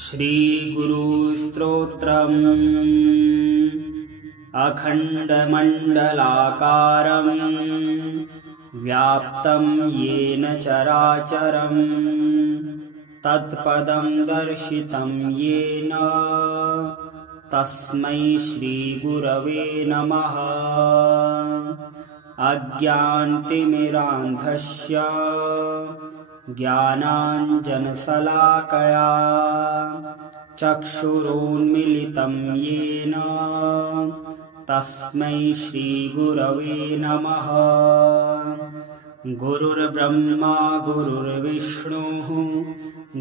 श्रीगुरुस्तोत्रम् अखण्डमण्डलाकारं व्याप्तं येन चराचरं तत्पदं दर्शितं येन तस्मै श्रीगुरवे नमः। अज्ञानतिमिरान्धस्य ज्ञानाञ्जनशलाकया चक्षुरुन्मीलितं येन तस्मै श्रीगुरवे नमः। गुरुर्ब्रह्मा गुरुर्विष्णुः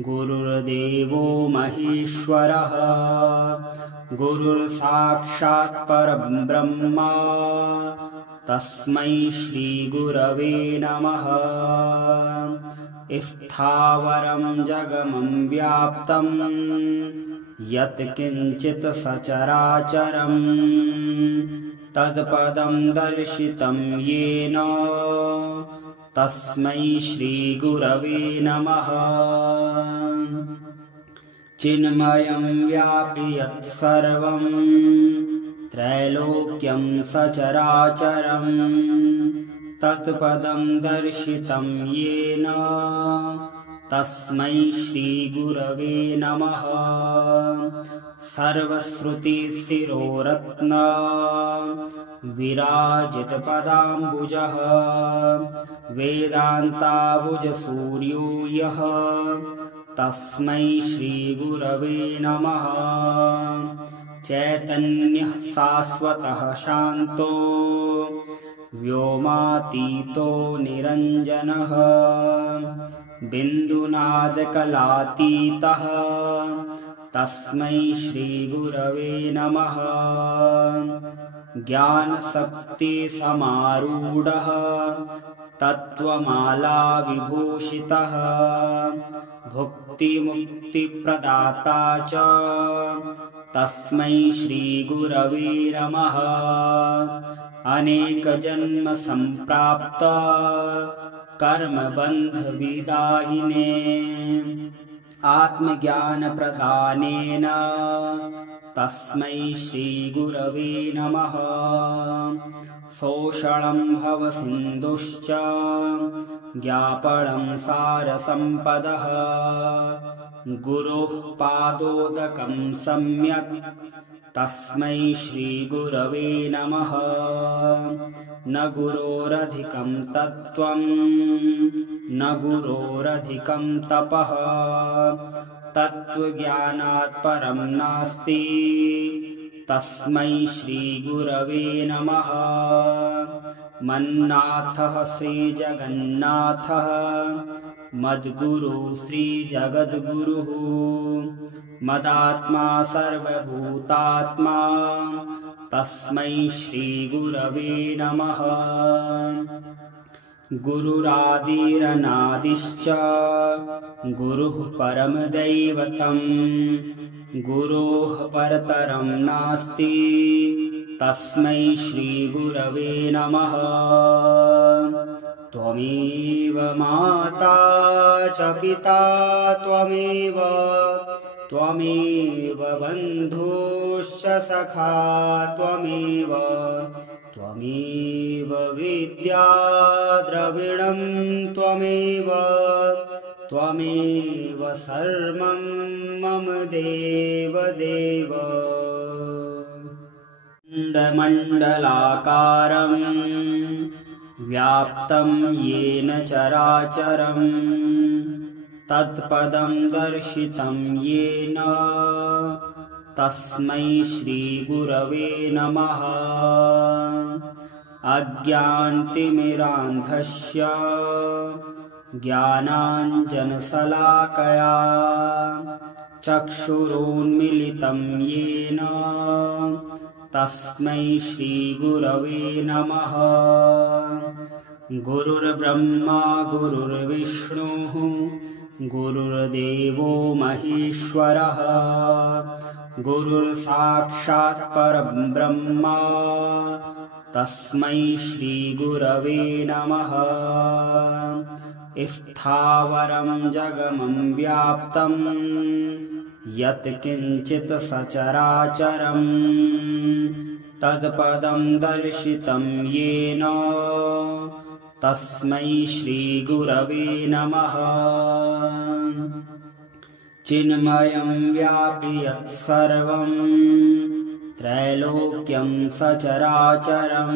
गुरुर्देवो महेश्वरः गुरुर्साक्षात् परब्रह्म तस्मै श्रीगुरवे नमः। स्थावरं जगमं व्याप्तं यत् किञ्चित् सचराचरं तत्पदं दर्शितं येन तस्मै श्रीगुरवे नमः। चिन्मयं व्यापि यत् सर्वं त्रैलोक्यं सचराचरं तत्पदं दर्शितं येन तस्मै श्रीगुरवे नमः। सर्वश्रुतिशिरोरत्न विराजितपदाम्बुजः वेदान्ताबुजसूर्यो यः तस्मै श्रीगुरवे नमः। चैतन्यः शाश्वतः शान्तो व्योमातीतो निरञ्जनः बिन्दुनादकलातीतः तस्मै श्रीगुरवे नमः। ज्ञानशक्तिसमारूढः तत्त्वमालाविभूषितः भुक्तिमुक्तिप्रदाता च तस्मै श्रीगुरवे नमः। अनेकजन्मसम्प्राप्त कर्मबन्धविदाहिने आत्मज्ञानप्रदानेन तस्मै श्रीगुरवे नमः। शोषणं भवसिन्धुश्च ज्ञापनं सारसम्पदः गुरोः पादोदकं सम्यक् तस्मै श्रीगुरवे नमः। न गुरोरधिकं तत्त्वं न गुरोरधिकं तपः तत्त्वज्ञानात् परं नास्ति तस्मै श्रीगुरवे नमः। मन्नाथः श्रीजगन्नाथः मद्गुरुः श्रीजगद्गुरुः मदात्मा सर्वभूतात्मा तस्मै श्रीगुरवे नमः। गुरुरादिरनादिश्च गुरुः परमदैवतं गुरोः परतरं नास्ति तस्मै श्रीगुरवे नमः। त्वमेव माता च पिता त्वमेव बन्धुश्च सखा त्वमेव विद्या द्रविणं त्वमेव सर्वं मम देवदेव। अखण्डमण्डलाकारं व्याप्तं येन चराचरं तत्पदं दर्शितं येन तस्मै श्रीगुरवे नमः। अज्ञानतिमिरान्धस्य ज्ञानाञ्जनशलाकया चक्षुरुन्मीलितं येन तस्मै श्रीगुरवे नमः। गुरुर्ब्रह्मा गुरुर्विष्णुः गुरुर्देवो महेश्वरः गुरुर्साक्षात् परब्रह्म तस्मै श्रीगुरवे नमः। स्थावरं जगमं व्याप्तं यत्किञ्चित् सचराचरम् तत्पदं दर्शितं येन तस्मै श्रीगुरवे नमः। चिन्मयं व्यापि यत्सर्वं त्रैलोक्यं सचराचरं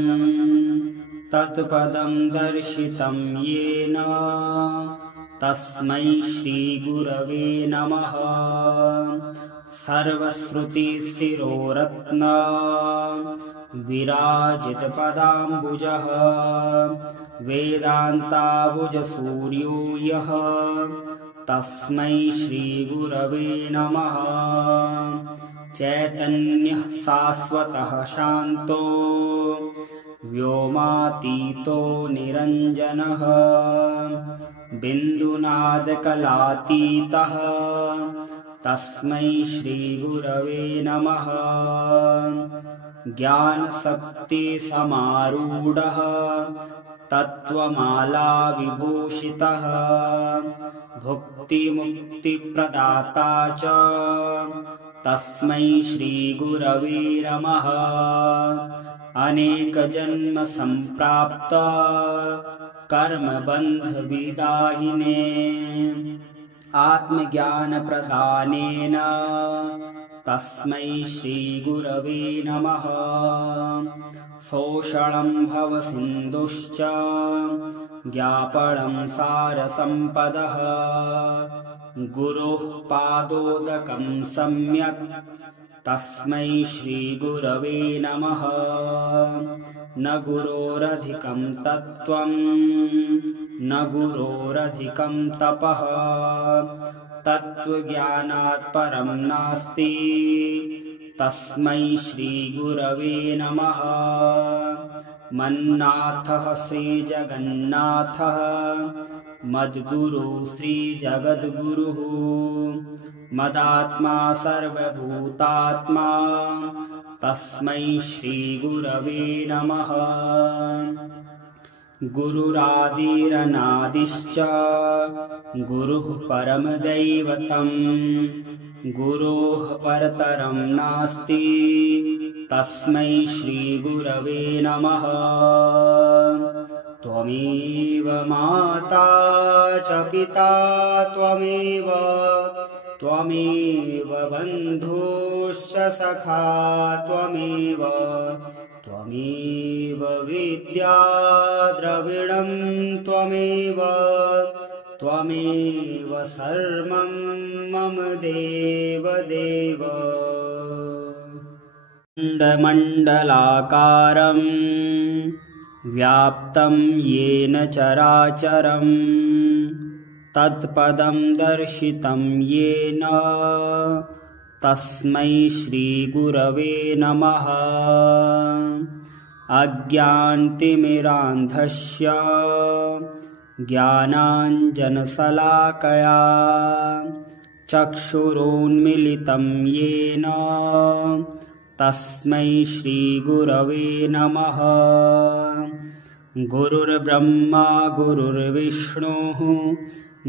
तत्पदं दर्शितं येन तस्मै श्रीगुरवे नमः। सर्वश्रुतिशिरोरत्न विराजितपदाम्बुजः वेदान्ताबुजसूर्यो यः तस्मै श्रीगुरवे नमः। चैतन्यः शाश्वतः शान्तो व्योमातीतो निरञ्जनः बिन्दुनादकलातीतः तस्मै श्रीगुरवे नमः। ज्ञानशक्तिसमारूढः तत्त्वमालाविभूषितः भुक्तिमुक्तिप्रदाता च तस्मै श्रीगुरवे नमः। अनेकजन्मसम्प्राप्त कर्मबन्धविदाहिने आत्मज्ञानप्रदानेन तस्मै श्रीगुरवे नमः। शोषणं भवसिन्धुश्च ज्ञापनं सारसम्पदः गुरोः पादोदकं सम्यक् तस्मै श्रीगुरवे नमः। न गुरोरधिकं तत्त्वं न गुरोरधिकं तपः तत्त्वज्ञानात् परं नास्ति तस्मै श्रीगुरवे नमः। मन्नाथः श्रीजगन्नाथः मद्गुरुः श्रीजगद्गुरुः मदात्मा सर्वभूतात्मा तस्मै श्रीगुरवे नमः। गुरुरादिरनादिश्च गुरुः परमदैवतं गुरोः परतरं नास्ति तस्मै श्रीगुरवे नमः। त्वमेव माता च पिता त्वमेव बन्धुश्च सखा त्वमेव विद्या द्रविणं त्वमेव सर्वं मम देवदेव। मण्डलाकारं व्याप्तं येन चराचरं तत्पदं दर्शितं येन तस्मै श्रीगुरवे नमः। अज्ञानतिमिरान्धस्य ज्ञानाञ्जनशलाकया चक्षुरोन्मीलितं येन तस्मै श्रीगुरवे नमः। गुरुर्ब्रह्मा गुरुर्विष्णुः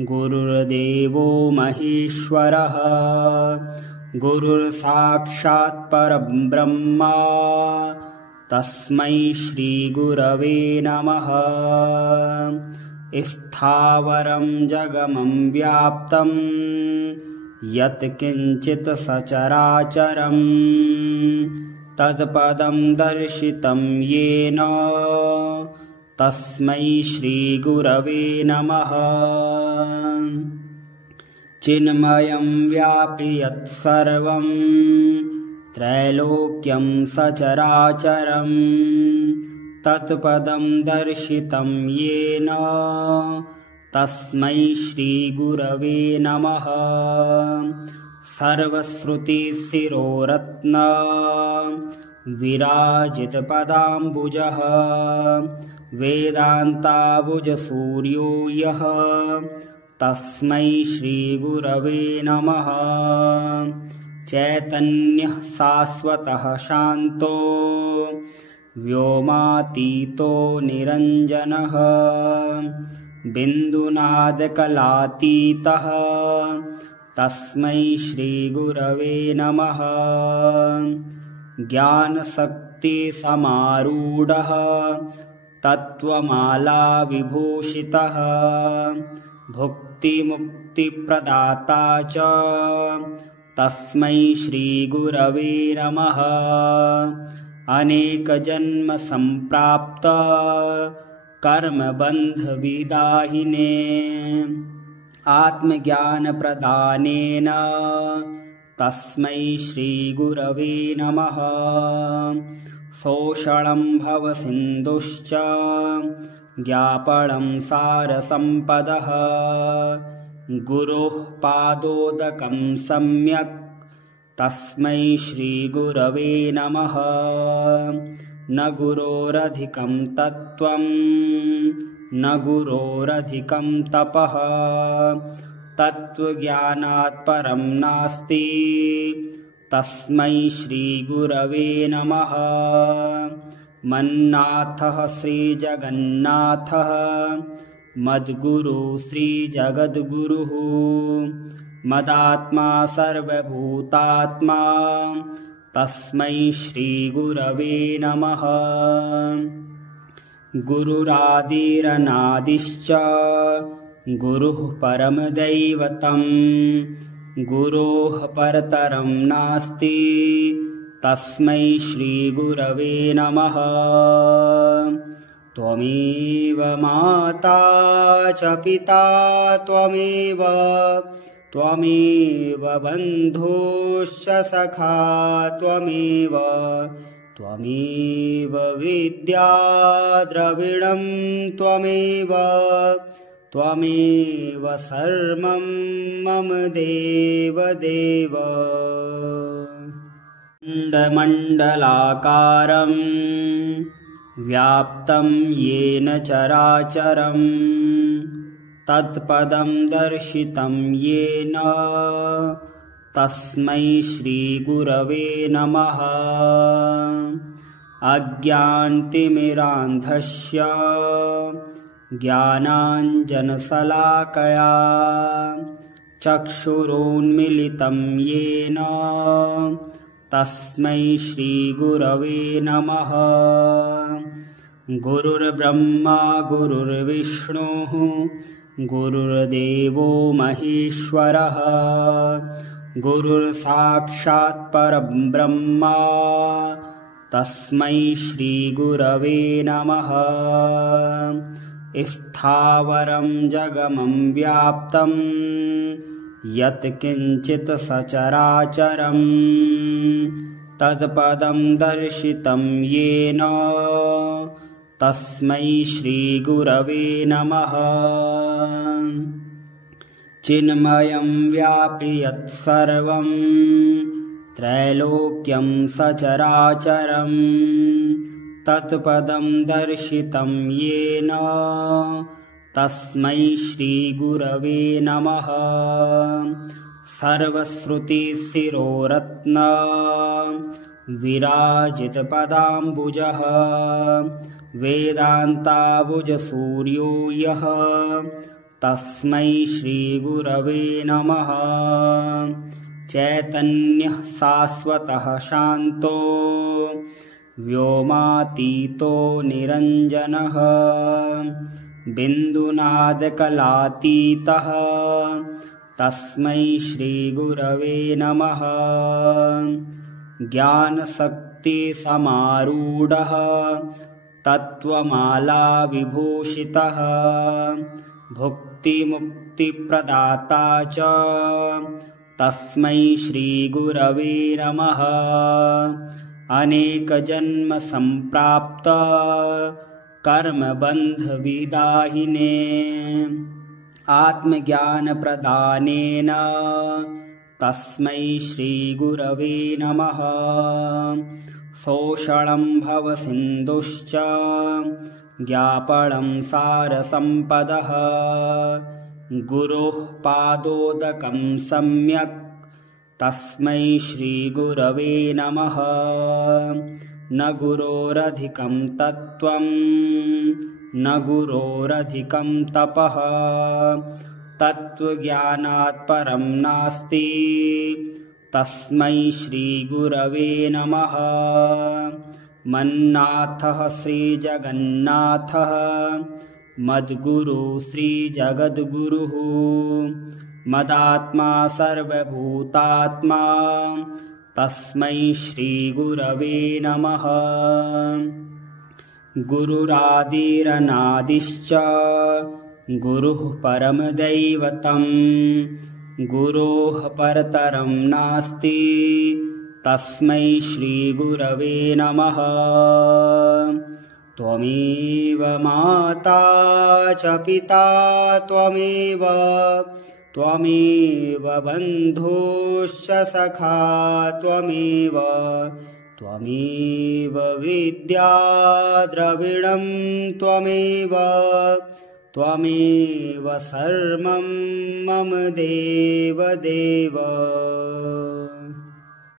गुरुर्देवो महेश्वरः गुरुर्साक्षात् परब्रह्म तस्मै श्रीगुरवे नमः। स्थावरं जगमं व्याप्तं यत्किञ्चित् सचराचरं तत्पदं दर्शितं येन तस्मै श्रीगुरवे नमः। चिन्मयं व्यापि यत्सर्वं त्रैलोक्यं सचराचरं तत्पदं दर्शितं येन तस्मै श्रीगुरवे नमः। सर्वश्रुतिशिरोरत्न विराजितपदाम्बुजः वेदान्ताबुजसूर्यो यः तस्मै श्रीगुरवे नमः। चैतन्यः शाश्वतः शान्तो व्योमातीतो निरञ्जनः बिन्दुनादकलातीतः तस्मै श्रीगुरवे नमः। ज्ञानशक्तिसमारूढः तत्त्वमालाविभूषितः भुक्तिमुक्तिप्रदाता च तस्मै श्रीगुरवे नमः। अनेकजन्मसम्प्राप्त कर्मबन्धविदाहिने आत्मज्ञानप्रदानेन तस्मै श्रीगुरवे नमः। शोषणं भवसिन्धुश्च ज्ञापनं सारसम्पदः गुरोः पादोदकं सम्यक् तस्मै श्रीगुरवे नमः। न गुरोरधिकं तत्त्वं न गुरोरधिकं तपः तत्त्वज्ञानात् परं नास्ति तस्मै श्रीगुरवे नमः। मन्नाथः श्रीजगन्नाथः मद्गुरु श्रीजगद्गुरुः मदात्मा सर्वभूतात्मा तस्मै श्रीगुरवे नमः। गुरुरादिरनादिश्च गुरुः परमदैवतं गुरोः परतरं नास्ति तस्मै श्रीगुरवे नमः। त्वमेव माता च पिता त्वमेव बन्धुश्च सखा त्वमेव विद्या द्रविणं त्वमेव सर्वं मम देवदेव। मण्डलाकारं व्याप्तं येन चराचरं तत्पदं दर्शितं येन तस्मै श्रीगुरवे नमः। अज्ञानतिमिरान्धस्य ज्ञानाञ्जनशलाकया चक्षुरोन्मीलितं येन तस्मै श्रीगुरवे नमः। गुरुर्ब्रह्मा गुरुर्विष्णुः गुरुर्देवो महेश्वरः गुरुर्साक्षात् परब्रह्म तस्मै श्रीगुरवे नमः। स्थावरं जगमं व्याप्तं यत् किञ्चित् सचराचरं तत्पदं दर्शितं येन तस्मै श्रीगुरवे नमः। चिन्मयं व्यापि यत्सर्वं त्रैलोक्यं सचराचरं तत्पदं दर्शितं येन तस्मै श्रीगुरवे नमः। सर्वश्रुतिशिरोरत्न विराजितपदाम्बुजः वेदान्ताबुजसूर्यो यः तस्मै श्रीगुरवे नमः। चैतन्यः शाश्वतः शान्तो व्योमातीतो निरञ्जनः बिन्दुनादकलातीतः तस्मै श्रीगुरवे नमः। ज्ञानशक्तिसमारूढः तत्त्वमालाविभूषितः भुक्तिमुक्तिप्रदाता च तस्मै श्रीगुरवे नमः। अनेकजन्मसम्प्राप्त कर्मबन्धविदाहिने आत्मज्ञानप्रदानेन तस्मै श्रीगुरवे नमः। शोषणं भवसिन्धुश्च ज्ञापनं सारसम्पदः गुरोः पादोदकं सम्यक् तस्मै श्रीगुरवे नमः। न गुरोरधिकं तत्त्वं न गुरोरधिकं तपः तत्त्वज्ञानात् परं नास्ति तस्मै श्रीगुरवे नमः। मन्नाथः श्रीजगन्नाथः मद्गुरु श्रीजगद्गुरुः मदात्मा सर्वभूतात्मा तस्मै श्रीगुरवे नमः। गुरुरादिरनादिश्च गुरुः परमदैवतम् गुरोः परतरं नास्ति तस्मै श्रीगुरवे नमः। त्वमेव माता च पिता त्वमेव बन्धुश्च सखा त्वमेव विद्या द्रविणं त्वमेव सर्वं मम देव।